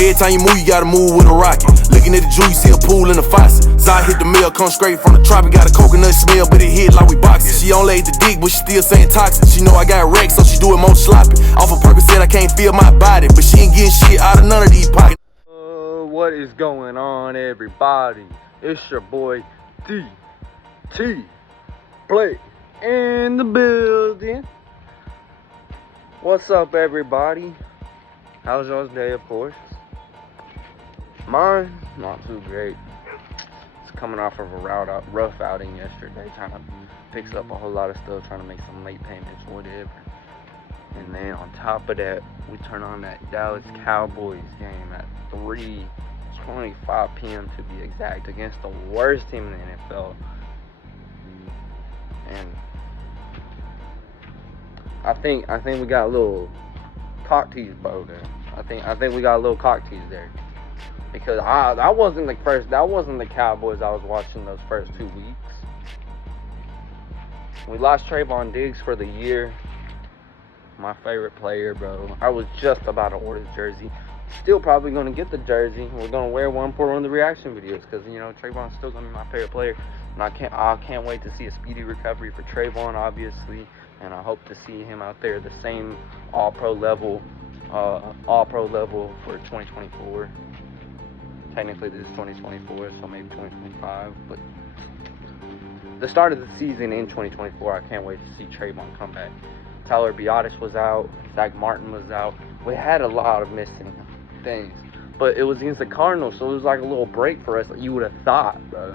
Every time you move, you gotta move with a rocket. Looking at the jewel, you see a pool in the faucet. Zai hit the mill, come straight from the tropic. Got a coconut smell, but it hit like we boxing. She on laid the dick, but she still saying toxic. She know I got wrecked, so she do it more sloppy. Off of purpose, said I can't feel my body, but she ain't getting shit out of none of these pockets. What is going on, everybody? It's your boy DT Blake in the building. What's up, everybody? How's y'all's day, of course? Mine, not too great. It's coming off of a rough outing yesterday, trying to fix up a whole lot of stuff, trying to make some late payments, whatever. And then on top of that, we turn on that Dallas Cowboys game at 3:25 p.m. to be exact, against the worst team in the NFL. And I think we got a little cock tease, bro. There, I think we got a little cock tease there, because that wasn't the Cowboys I was watching those first 2 weeks. We lost Trayvon Diggs for the year. My favorite player, bro. I was just about to order the jersey. Still probably gonna get the jersey. We're gonna wear one for one of the reaction videos, because Trayvon's still gonna be my favorite player, and I can't wait to see a speedy recovery for Trayvon, obviously, and I hope to see him out there the same all-pro level for 2024. Technically, this is 2024, so maybe 2025, but the start of the season in 2024, I can't wait to see Trayvon come back. Tyler Biotis was out. Zach Martin was out. We had a lot of missing things, but it was against the Cardinals, so it was like a little break for us. You would have thought, bro.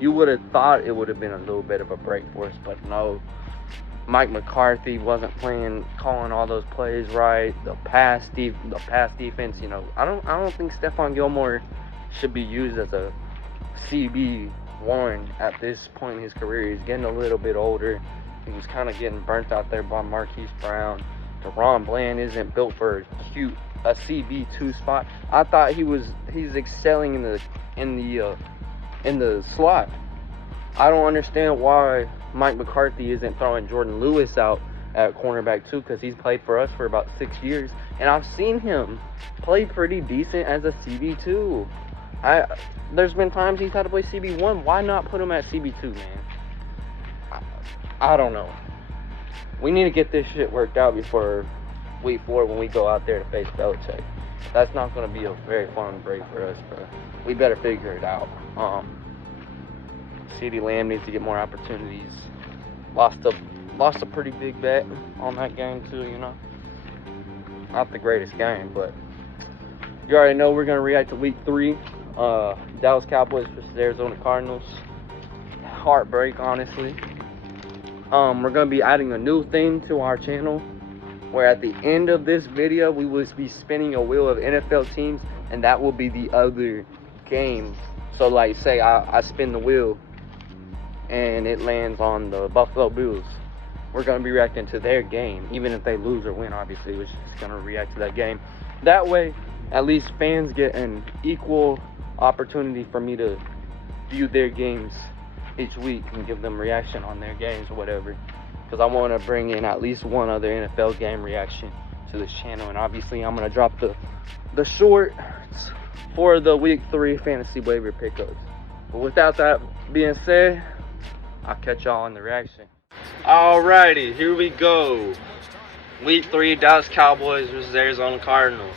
You would have thought it would have been a little bit of a break for us, but no. Mike McCarthy wasn't calling all those plays right. The pass defense. I don't think Stephon Gilmore should be used as a CB1 at this point in his career. He's getting a little bit older. He was kind of getting burnt out there by Marquise Brown. DeRon Bland isn't built for a CB2 spot. I thought he's excelling in the slot. I don't understand why Mike McCarthy isn't throwing Jordan Lewis out at cornerback too, because he's played for us for about 6 years, and I've seen him play pretty decent as a CB2. There's been times he's had to play CB1. Why not put him at CB2, man? I don't know. We need to get this shit worked out before week 4 when we go out there to face Belichick. That's not going to be a very fun break for us, bro. We better figure it out. CeeDee Lamb needs to get more opportunities. Lost a pretty big bet on that game too, Not the greatest game, but you already know we're going to react to week 3. Dallas Cowboys versus Arizona Cardinals. Heartbreak, honestly. We're going to be adding a new thing to our channel, where at the end of this video, we will be spinning a wheel of NFL teams, and that will be the other game. So, like, say I spin the wheel, and it lands on the Buffalo Bills. We're going to be reacting to their game, even if they lose or win, obviously. We're just going to react to that game. That way, at least fans get an equal opportunity for me to view their games each week and give them reaction on their games or whatever, because I want to bring in at least one other NFL game reaction to this channel. And obviously I'm going to drop the shorts for the week 3 fantasy waiver pickups. But without that being said, I'll catch y'all in the reaction. Alrighty, here we go. Week 3, Dallas Cowboys versus Arizona Cardinals.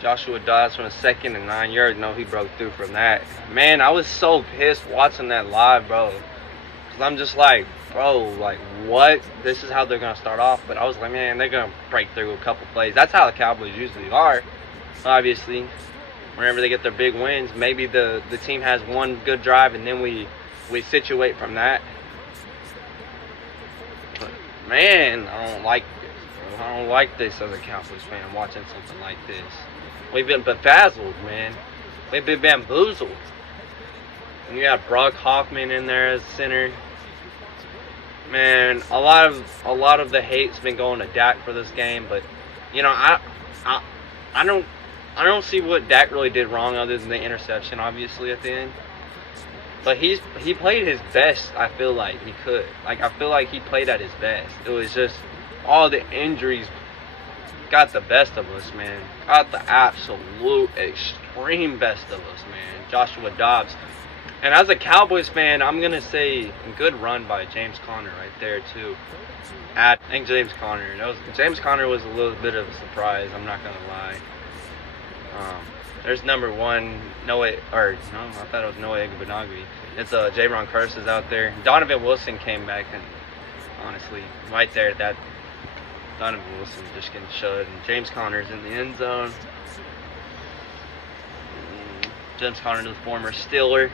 Joshua Dobbs from the 2nd and 9 yards. No, he broke through from that. Man, I was so pissed watching that live, bro. Because I'm just like, bro, like, what? This is how they're going to start off. But I was like, man, they're going to break through a couple plays. That's how the Cowboys usually are, obviously. Whenever they get their big wins, maybe the team has one good drive, and then we situate from that. But, man, I don't like this, bro. I don't like this as a Cowboys fan, watching something like this. We've been bedazzled, man. We've been bamboozled. And you have Brock Hoffman in there as center. Man, a lot of the hate's been going to Dak for this game, but I don't see what Dak really did wrong other than the interception, obviously, at the end. But he played his best. I feel like he could. I feel like he played at his best. It was just all the injuries got the best of us, man. Got the absolute extreme best of us, man. Joshua Dobbs. And as a Cowboys fan, I'm going to say a good run by James Conner right there, too. I think James Conner. James Conner was a little bit of a surprise, I'm not going to lie. There's number one, I thought it was Noah Igbenogany. It's Javon Curse is out there. Donovan Wilson came back, and honestly, right there, that Donovan Wilson just getting shut, and James Conner's in the end zone. James Conner, the former Steeler.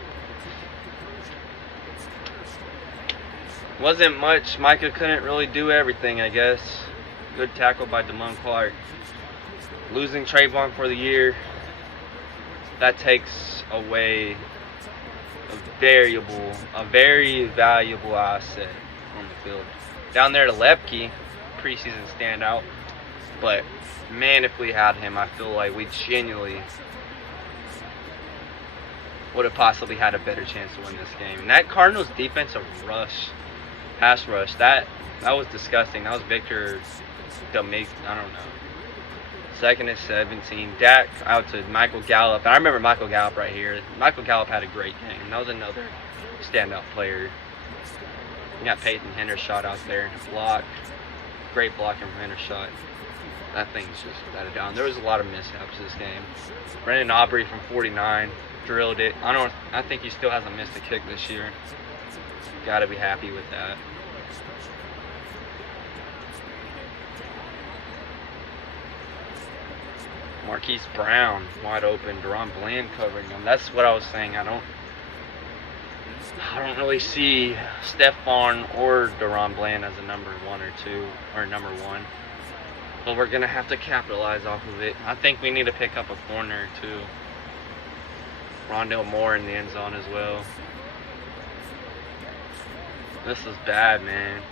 Wasn't much. Micah couldn't really do everything, I guess. Good tackle by Damone Clark. Losing Trayvon for the year, that takes away a very valuable asset on the field. Down there to Lepke, preseason standout. But, man, if we had him, I feel like we genuinely would have possibly had a better chance to win this game. And that Cardinals defensive pass rush, that was disgusting. That was Victor Domingue, I don't know. 2nd and 17. Dak out to Michael Gallup. And I remember Michael Gallup right here. Michael Gallup had a great game. That was another standout player. You got Peyton Hendershot out there. Block. Great blocking from Hendershot. That thing's just without a doubt. There was a lot of mishaps this game. Brandon Aubrey from 49 drilled it. I think he still hasn't missed a kick this year. Gotta be happy with that. Marquise Brown wide open. Deron Bland covering him. That's what I was saying. I don't really see Stephon or Deron Bland as a number 1 or 2 or number 1. But we're gonna have to capitalize off of it. I think we need to pick up a corner too. Rondale Moore in the end zone as well. This is bad, man.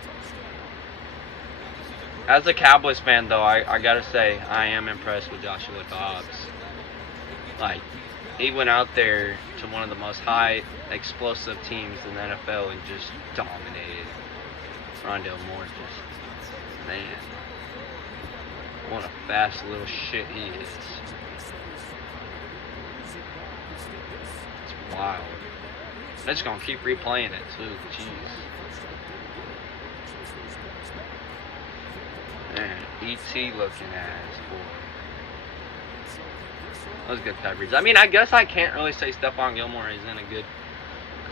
As a Cowboys fan, though, I gotta say, I am impressed with Joshua Dobbs. Like, he went out there to one of the most high explosive teams in the NFL and just dominated. Rondale Moore just, man, what a fast little shit he is. It's wild. They're just gonna keep replaying it, too. Jeez. Man, E.T. looking ass, boy. That was good coverage. I mean, I guess I can't really say Stephon Gilmore is in a good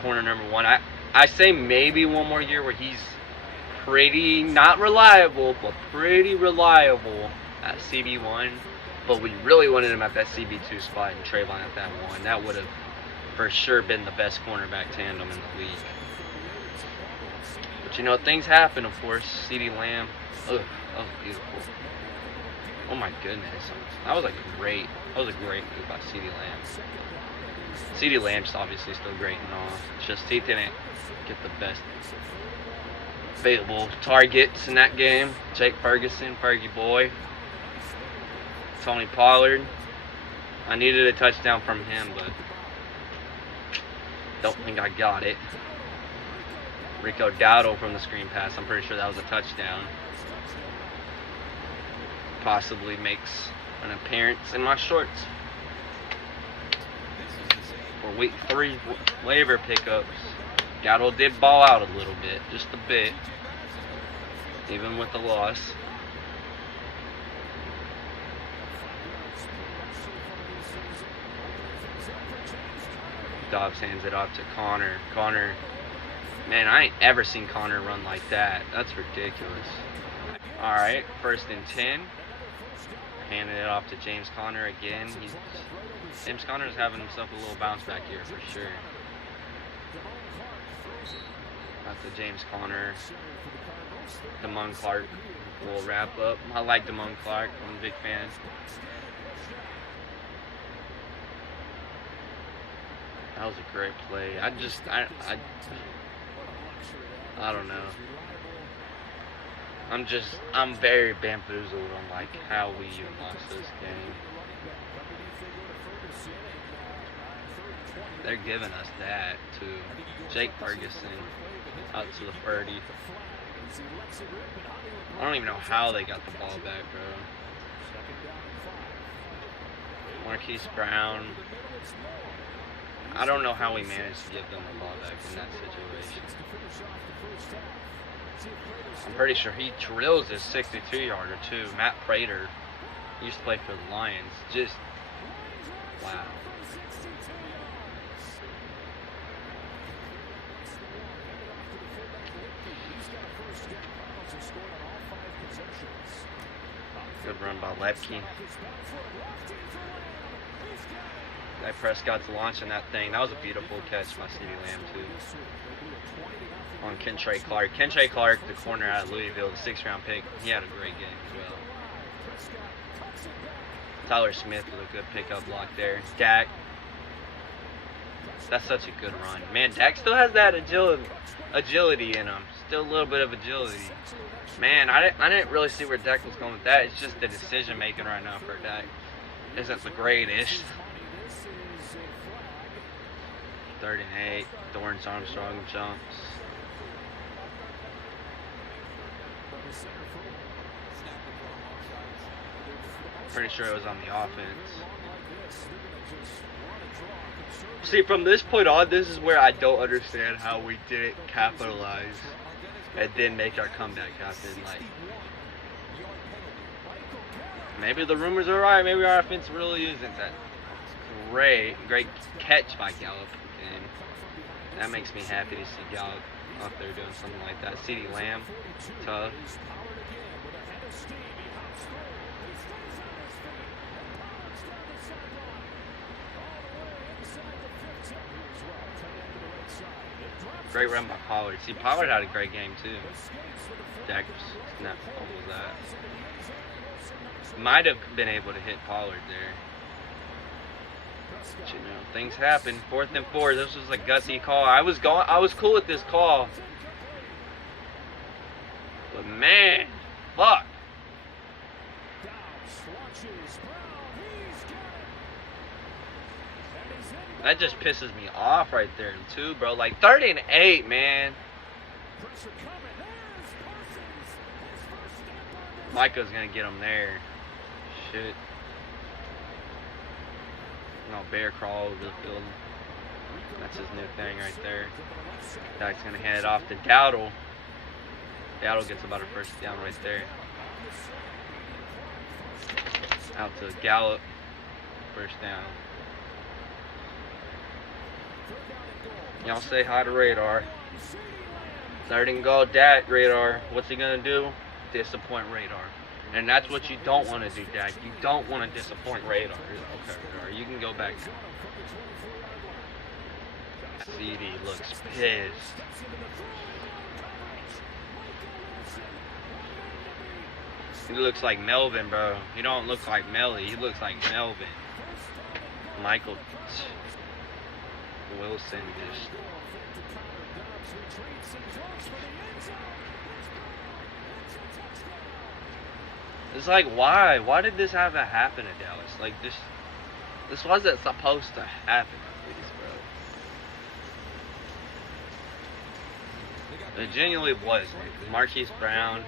corner number 1. I say maybe one more year where he's pretty, not reliable, but pretty reliable at CB1. But we really wanted him at that CB2 spot and Trayvon at that 1. That would have for sure been the best cornerback tandem in the league. But, you know, things happen, of course. CeeDee Lamb. Ugh. That was beautiful. Oh my goodness. That was a great move by CeeDee Lamb. CeeDee Lamb's obviously still great and all. It's just he didn't get the best available targets in that game. Jake Ferguson, Fergie boy. Tony Pollard. I needed a touchdown from him, but don't think I got it. Rico Dowdle from the screen pass. I'm pretty sure that was a touchdown. Possibly makes an appearance in my shorts for week 3 waiver pickups. Dowdle did ball out a little bit, just a bit, even with the loss. Dobbs hands it off to Connor. Connor, man, I ain't ever seen Connor run like that. That's ridiculous. All right, 1st and 10. Handing it off to James Conner again. James Conner's having himself a little bounce back here for sure. That's the James Conner. Damone Clark will wrap up. I like Damone Clark. I'm a big fan. That was a great play. I don't know. I'm very bamboozled on like how we even lost this game. They're giving us that too. Jake Ferguson out to the 30. I don't even know how they got the ball back, bro. Marquise Brown. I don't know how we managed to give them the ball back in that situation. I'm pretty sure he drills his 62-yarder too. Matt Prater used to play for the Lions. Just, wow. Good run by Lepke. That Prescott's launching that thing. That was a beautiful catch by CeeDee Lamb, too. On Kentrey Clark. Kentrey Clark, the corner out of Louisville, the 6th-round pick. He had a great game as well. Tyler Smith with a good pickup block there. Dak. That's such a good run. Man, Dak still has that agility in him. Still a little bit of agility. Man, I didn't really see where Dak was going with that. It's just the decision making right now for Dak isn't the greatest. 3rd and 8. Dorrance Armstrong jumps. Pretty sure it was on the offense. See, from this point on, this is where I don't understand how we didn't capitalize and then make our comeback happen. Like, maybe the rumors are right. Maybe our offense really isn't that great. Great catch by Gallup. And that makes me happy to see Gallup out there doing something like that. CeeDee Lamb, tough. Great run by Pollard. See, Pollard had a great game, too. Dak snapped fumbles that. Might have been able to hit Pollard there. But, you know, things happen. 4th and 4. This was a gutsy call. I was cool with this call. But, man, fuck. That just pisses me off right there, too, bro. Like, 3rd and 8, man. Micah's going to get him there. Shit. No, bear crawl over the field. That's his new thing right there. Dak's going to hand it off to Dowdle. Dowdle gets about a 1st down right there. Out to Gallup. 1st down. Y'all say hi to Radar. 3rd and goal, Dak, Radar. What's he going to do? Disappoint Radar. And that's what you don't want to do, Dak. You don't want to disappoint Radar. Okay, Radar, you can go back now. CD looks pissed. He looks like Melvin, bro. He don't look like Melly. He looks like Melvin. Michael Wilson just... It's like, why? Why did this have to happen to Dallas? Like, this wasn't supposed to happen, please, bro. It genuinely was. Like, Marquise Brown,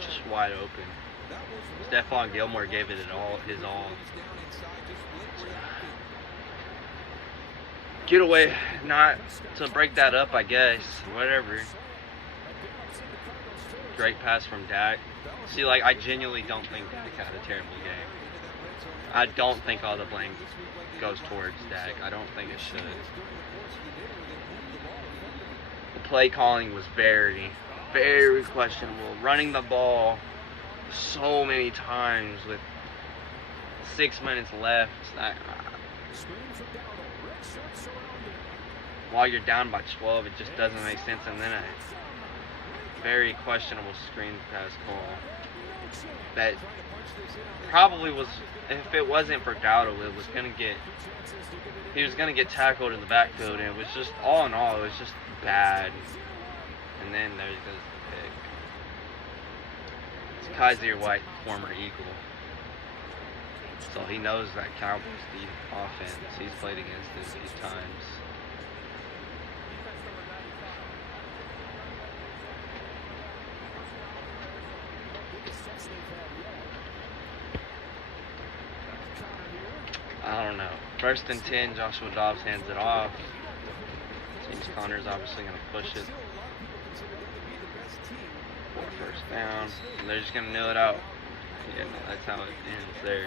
just wide open. Stephon Gilmore gave it his all. Get away, not to break that up, I guess. Whatever. Great pass from Dak. See, like, I genuinely don't think Dak had a terrible game. I don't think all the blame goes towards Dak. I don't think it should. The play calling was very, very questionable. Running the ball so many times with 6 minutes left. While you're down by 12, it just doesn't make sense. And then a very questionable screen pass call that probably was, if it wasn't for Dowdle, he was gonna get tackled in the backfield, and it was just, all in all, it was just bad. And then there goes the pick. It's Kaiser White, former Eagle, so he knows that Cowboys deep offense. He's played against it these times. I don't know. 1st and 10, Joshua Dobbs hands it off. James Conner's obviously going to push it for 1st down. And they're just going to nail it out. Yeah, no, that's how it ends there.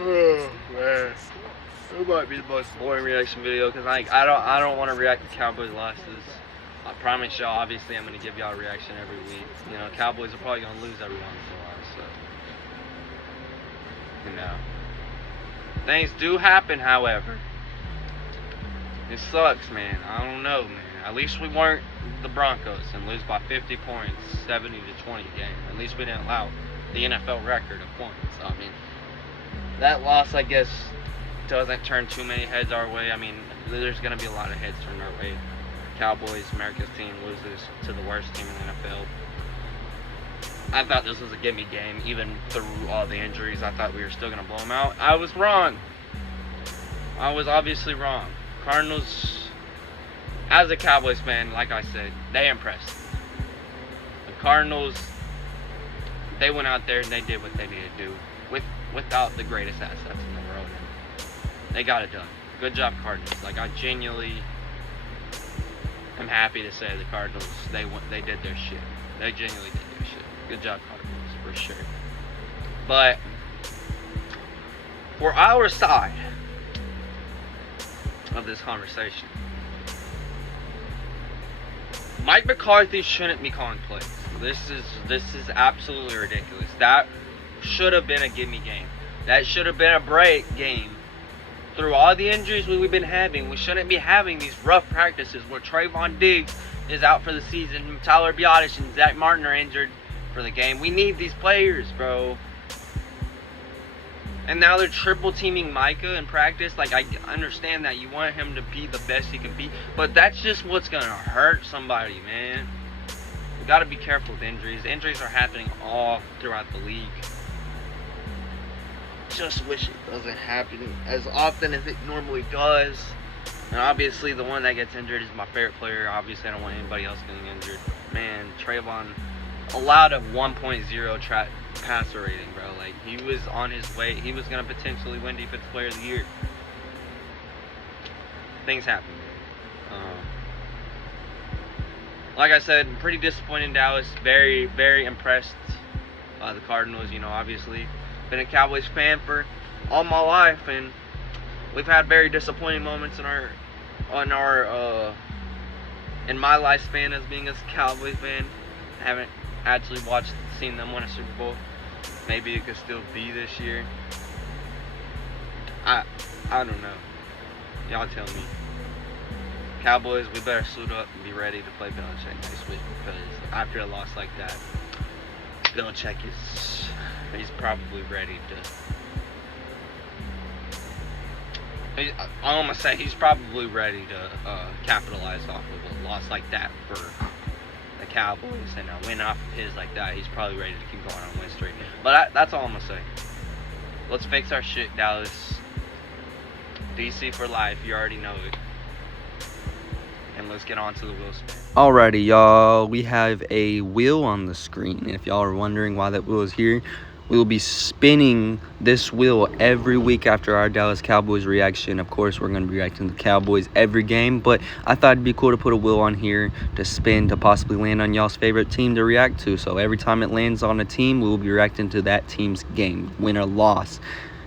Oh, man. It might be the most boring reaction video because I don't want to react to Cowboys losses. I promise y'all, obviously, I'm going to give y'all a reaction every week. You know, Cowboys are probably going to lose every once in a while, so, you know. Things do happen, however. It sucks, man. I don't know, man. At least we weren't the Broncos and lose by 50 points, 70-20 game. At least we didn't allow the NFL record of points. So, I mean, that loss, I guess, doesn't turn too many heads our way. I mean, there's going to be a lot of heads turned our way. Cowboys, America's team, loses to the worst team in the NFL. I thought this was a gimme game, even through all the injuries. I thought we were still going to blow them out. I was wrong. I was obviously wrong. Cardinals, as a Cowboys fan, like I said, they impressed. The Cardinals, they went out there and they did what they needed to do without the greatest assets in the world. They got it done. Good job, Cardinals. Like, I genuinely am happy to say the Cardinals, they did their shit. They genuinely did their shit. Good job, Cardinals, for sure. But for our side of this conversation, Mike McCarthy shouldn't be calling plays. This is absolutely ridiculous. That should have been a gimme game. That should have been a break game. Through all the injuries we've been having, we shouldn't be having these rough practices where Trayvon Diggs is out for the season, Tyler Biadasz and Zach Martin are injured for the game. We need these players, bro. And now they're triple teaming Micah in practice. Like, I understand that you want him to be the best he can be, but that's just what's gonna hurt somebody, man. We gotta be careful with injuries. Injuries are happening all throughout the league. Just wish it doesn't happen as often as it normally does. And obviously the one that gets injured is my favorite player. Obviously I don't want anybody else getting injured. Man, Trayvon allowed a 1.0 passer rating, bro. Like, he was on his way. He was going to potentially win Defensive Player of the Year. Things happen. Like I said, pretty disappointed in Dallas. Very, very impressed by the Cardinals. You know, obviously been a Cowboys fan for all my life, and we've had very disappointing moments in my lifespan as being a Cowboys fan. I haven't actually seen them win a Super Bowl. Maybe it could still be this year. I don't know. Y'all tell me. Cowboys, we better suit up and be ready to play Belichick next week, because after a loss like that, Belichick he's probably ready to. I'm gonna say he's probably ready to capitalize off of a loss like that for the Cowboys, and a win off of his like that. He's probably ready to keep going on win streak. But that's all I'm gonna say. Let's fix our shit, Dallas. DC for life. You already know it. And let's get on to the wheel spin. Alrighty, y'all. We have a wheel on the screen. And if y'all are wondering why that wheel is here, we will be spinning this wheel every week after our Dallas Cowboys reaction. Of course, we're going to be reacting to the Cowboys every game, but I thought it'd be cool to put a wheel on here to spin to possibly land on y'all's favorite team to react to. So every time it lands on a team, we will be reacting to that team's game, win or loss.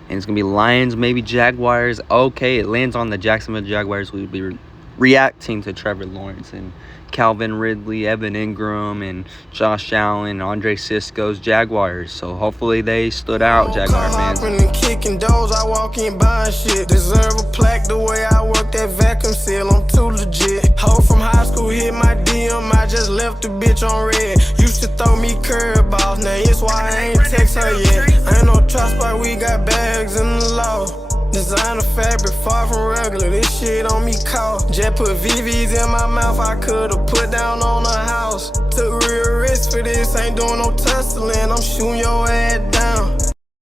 And it's going to be Lions, maybe Jaguars. Okay, it lands on the Jacksonville Jaguars. We will be reacting to Trevor Lawrence and Calvin Ridley, Evan Ingram, and Josh Allen, Andre Sisco's Jaguars. So hopefully they stood out, Jaguar fans. And kicking doors, I walk in buying shit. Deserve a plaque the way I work that vacuum seal. I'm too legit. Hoe from high school hit my DM. I just left the bitch on red. Used to throw me curveballs. Now it's why I ain't text her yet. Ain't no trust, but we got bags in the law. Designer fabric, far from regular, this shit on me cold. Jet put VVs in my mouth, I could've put down on a house. Took real risks for this, ain't doing no tussling, I'm shooting your ass down.